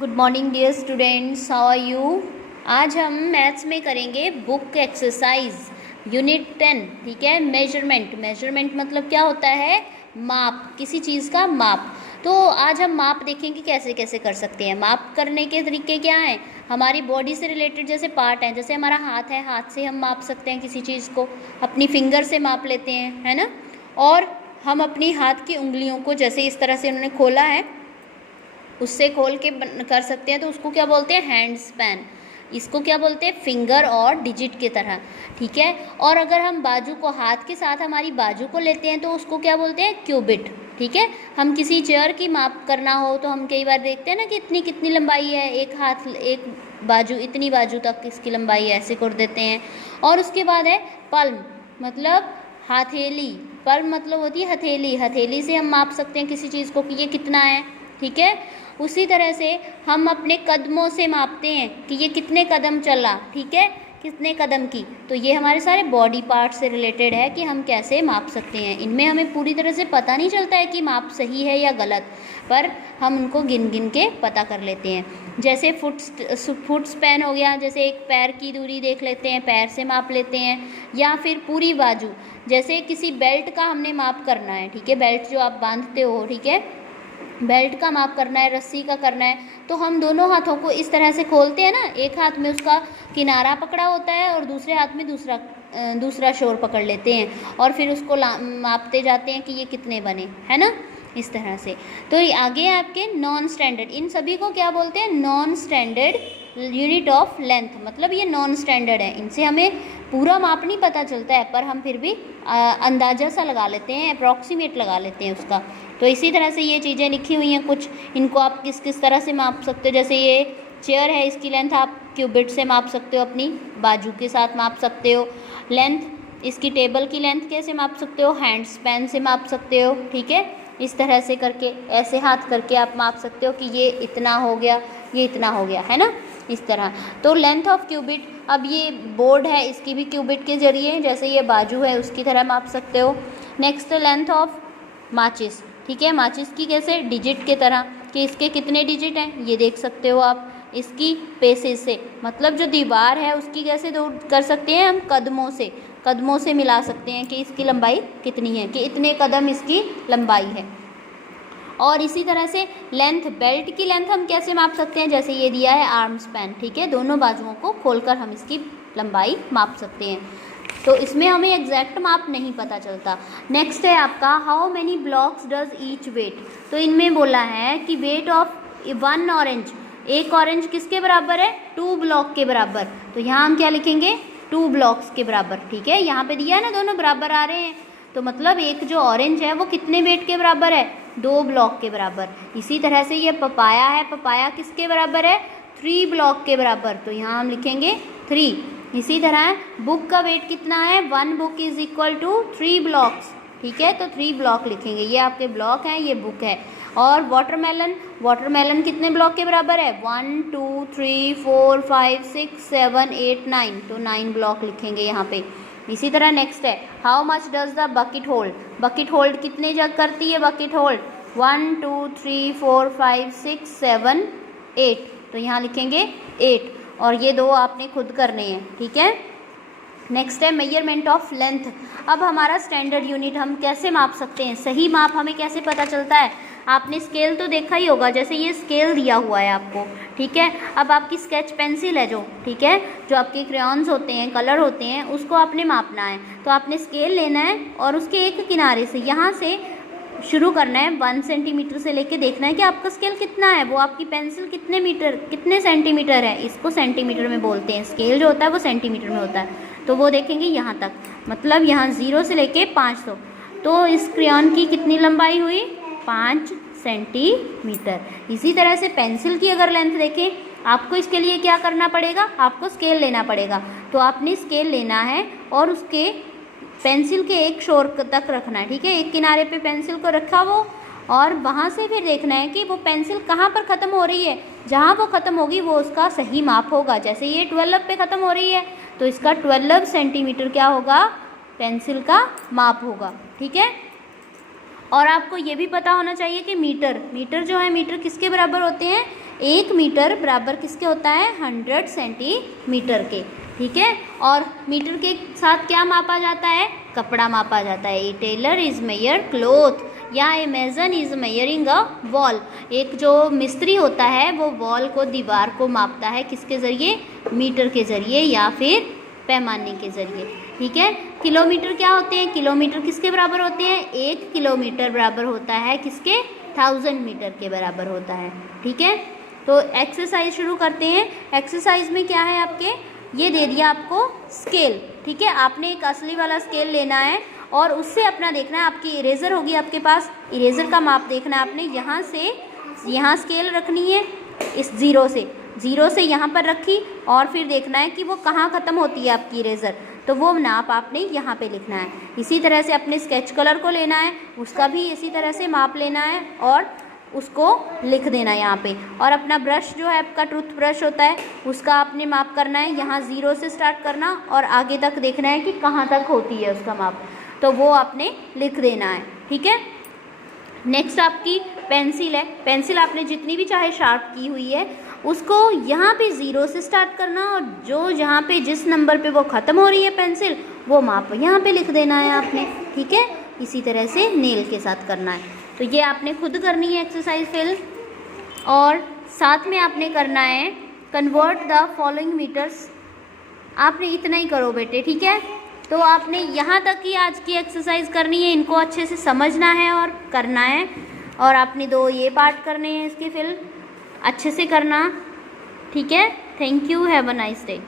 Good morning dear students, how are you. आज हम maths में करेंगे बुक एक्सरसाइज यूनिट 10। ठीक है। मेजरमेंट मतलब क्या होता है? माप, किसी चीज़ का माप। तो आज हम माप देखेंगे कैसे कैसे कर सकते हैं। माप करने के तरीके क्या हैं? हमारी बॉडी से रिलेटेड जैसे पार्ट हैं, जैसे हमारा हाथ है, हाथ से हम माप सकते हैं किसी चीज़ को, अपनी फिंगर से माप लेते हैं, है ना। और हम अपनी हाथ की उंगलियों को जैसे इस तरह से उन्होंने खोला है, उससे खोल के कर सकते हैं, तो उसको क्या बोलते हैं? Hand span. इसको क्या बोलते हैं? फिंगर और डिजिट की तरह। ठीक है। और अगर हम बाजू को, हाथ के साथ हमारी बाजू को लेते हैं, तो उसको क्या बोलते हैं? क्यूबिट। ठीक है। हम किसी चेयर की माप करना हो तो हम कई बार देखते हैं ना कि इतनी कितनी लंबाई है, एक हाथ, एक बाजू, इतनी बाजू तक इसकी लंबाई है, ऐसे कर देते हैं। और उसके बाद है पल्म, मतलब हथेली। पल्म मतलब होती है हथेली। हथेली से हम माप सकते हैं किसी चीज़ को कि ये कितना है। ठीक है। उसी तरह से हम अपने कदमों से मापते हैं कि ये कितने कदम चला। ठीक है, कितने कदम की। तो ये हमारे सारे बॉडी पार्ट से रिलेटेड है कि हम कैसे माप सकते हैं। इनमें हमें पूरी तरह से पता नहीं चलता है कि माप सही है या गलत, पर हम उनको गिन गिन के पता कर लेते हैं। जैसे फुट स्पैन हो गया, जैसे एक पैर की दूरी देख लेते हैं, पैर से माप लेते हैं। या फिर पूरी बाजू, जैसे किसी बेल्ट का हमने माप करना है। ठीक है, बेल्ट जो आप बांधते हो, ठीक है, बेल्ट का माप करना है, रस्सी का करना है, तो हम दोनों हाथों को इस तरह से खोलते हैं ना, एक हाथ में उसका किनारा पकड़ा होता है और दूसरे हाथ में दूसरा शोर पकड़ लेते हैं, और फिर उसको मापते जाते हैं कि ये कितने बने, है ना, इस तरह से। तो आगे आपके नॉन स्टैंडर्ड, इन सभी को क्या बोलते हैं? Non standard unit of length, मतलब ये नॉन स्टैंडर्ड है। इनसे हमें पूरा माप नहीं पता चलता है, पर हम फिर भी अंदाज़ा सा लगा लेते हैं, अप्रॉक्सीमेट लगा लेते हैं उसका। तो इसी तरह से ये चीज़ें लिखी हुई हैं कुछ, इनको आप किस किस तरह से माप सकते हो। जैसे ये चेयर है, इसकी लेंथ आप क्यूबिट से माप सकते हो, अपनी बाजू के साथ माप सकते हो। लेंथ इसकी टेबल की लेंथ कैसे माप सकते हो? हैंड स्पैन से माप सकते हो। ठीक है, इस तरह से करके, ऐसे हाथ करके आप माप सकते हो कि ये इतना हो गया, ये इतना हो गया, है ना, इस तरह। तो लेंथ ऑफ क्यूबिट, अब ये बोर्ड है, इसकी भी क्यूबिट के जरिए, जैसे ये बाजू है उसकी तरह माप सकते हो। नेक्स्ट लेंथ ऑफ माचिस। ठीक है, माचिस की कैसे? डिजिट के तरह, कि इसके कितने डिजिट हैं ये देख सकते हो आप इसकी पेसेस से, मतलब जो दीवार है उसकी कैसे दूर कर सकते हैं हम? कदमों से मिला सकते हैं कि इसकी लंबाई कितनी है, कि इतने कदम इसकी लंबाई है। और इसी तरह से लेंथ, बेल्ट की लेंथ हम कैसे माप सकते हैं? जैसे ये दिया है आर्म स्पैन। ठीक है, दोनों बाजुओं को खोलकर हम इसकी लंबाई माप सकते हैं। तो इसमें हमें एग्जैक्ट माप नहीं पता चलता। नेक्स्ट है आपका how many blocks does each weigh. तो इनमें बोला है कि वेट ऑफ 1 ऑरेंज, एक ऑरेंज किसके बराबर है? 2 ब्लॉक के बराबर। तो यहाँ हम क्या लिखेंगे? 2 ब्लॉक्स के बराबर। ठीक है, यहाँ पे दिया है ना, दोनों बराबर आ रहे हैं, तो मतलब एक जो ऑरेंज है वो कितने वेट के बराबर है? 2 ब्लॉक के बराबर। इसी तरह से ये पपाया है, पपाया किसके बराबर है? 3 ब्लॉक के बराबर। तो यहाँ हम लिखेंगे 3। इसी तरह बुक का वेट कितना है? 1 book is equal to 3 blocks. ठीक है, तो 3 ब्लॉक लिखेंगे, ये आपके ब्लॉक हैं, ये बुक है। और वाटरमेलन कितने ब्लॉक के बराबर है? 1 2 3 4 5 6 7 8 9, तो 9 ब्लॉक लिखेंगे यहाँ पे। इसी तरह नेक्स्ट है how much does the bucket hold. Bucket hold कितने जग करती है बकेट होल्ड? 1 2 3 4 5 6 7 8, तो यहाँ लिखेंगे 8, और ये 2 आपने खुद करने हैं। ठीक है। नेक्स्ट है मेजरमेंट ऑफ लेंथ। अब हमारा स्टैंडर्ड यूनिट हम कैसे माप सकते हैं? सही माप हमें कैसे पता चलता है? आपने स्केल तो देखा ही होगा, जैसे ये स्केल दिया हुआ है आपको। ठीक है, अब आपकी स्केच पेंसिल है जो, ठीक है, जो आपके क्रेयॉन्स होते हैं, कलर होते हैं, उसको आपने मापना है। तो आपने स्केल लेना है और उसके एक किनारे से, यहाँ से शुरू करना है, 1 सेंटीमीटर से लेके देखना है कि आपका स्केल कितना है, वो आपकी पेंसिल कितने सेंटीमीटर है, इसको सेंटीमीटर में बोलते हैं। स्केल जो होता है वो सेंटीमीटर में होता है, तो वो देखेंगे यहाँ तक, मतलब यहाँ 0 से लेके 500, तो इस क्रेयॉन की कितनी लंबाई हुई? 5 सेंटीमीटर। इसी तरह से पेंसिल की अगर लेंथ देखें, आपको इसके लिए क्या करना पड़ेगा? आपको स्केल लेना पड़ेगा। तो आपने स्केल लेना है और उसके पेंसिल के एक शोर तक रखना है। ठीक है, एक किनारे पे पेंसिल को रखा वो, और वहाँ से फिर देखना है कि वो पेंसिल कहाँ पर ख़त्म हो रही है, जहाँ वो ख़त्म होगी वो उसका सही माप होगा। जैसे ये 12 पे ख़त्म हो रही है, तो इसका 12 सेंटीमीटर क्या होगा? पेंसिल का माप होगा। ठीक है, और आपको ये भी पता होना चाहिए कि मीटर जो है, मीटर किसके बराबर होते हैं, 1 मीटर बराबर किसके होता है, 100 सेंटीमीटर के, ठीक है। और मीटर के साथ क्या मापा जाता है, कपड़ा मापा जाता है। ए टेलर इज़ मेयर क्लोथ, या ए मेजन इज़ मेयरिंग अ वॉल। एक जो मिस्त्री होता है वो वॉल को, दीवार को मापता है किसके ज़रिए, मीटर के ज़रिए या फिर पैमाने के ज़रिए, ठीक है। किलोमीटर क्या होते हैं, किलोमीटर किसके बराबर होते हैं, 1 किलोमीटर बराबर होता है किसके, 1000 मीटर के बराबर होता है, ठीक है। तो एक्सरसाइज शुरू करते हैं। एक्सरसाइज में क्या है आपके, ये दे दिया आपको स्केल, ठीक है। आपने एक असली वाला स्केल लेना है और उससे अपना देखना है, आपकी इरेज़र होगी आपके पास, इरेज़र का माप देखना है आपने, यहाँ से यहाँ स्केल रखनी है, इस ज़ीरो से यहाँ पर रखी, और फिर देखना है कि वो कहाँ ख़त्म होती है आपकी इरेज़र, तो वो नाप आपने यहाँ पे लिखना है। इसी तरह से अपने स्केच कलर को लेना है, उसका भी इसी तरह से माप लेना है और उसको लिख देना है यहाँ पे। और अपना ब्रश जो है आपका टूथ ब्रश होता है, उसका आपने माप करना है, यहाँ 0 से स्टार्ट करना और आगे तक देखना है कि कहाँ तक होती है उसका माप, तो वो आपने लिख देना है, ठीक है। नेक्स्ट आपकी पेंसिल है। पेंसिल आपने जितनी भी चाहे शार्प की हुई है, उसको यहाँ पे 0 से स्टार्ट करना और जो जहाँ पे जिस नंबर पे वो ख़त्म हो रही है पेंसिल, वो माप यहाँ पे लिख देना है आपने, ठीक है। इसी तरह से नेल के साथ करना है। तो ये आपने खुद करनी है एक्सरसाइज फिल, और साथ में आपने करना है कन्वर्ट द फॉलोइंग मीटर्स। आपने इतना ही करो बेटे, ठीक है। तो आपने यहाँ तक ही आज की एक्सरसाइज करनी है, इनको अच्छे से समझना है और करना है। और आपने 2 ये पार्ट करने हैं इसके फिल, अच्छे से करना, ठीक है। Thank you, have a nice day.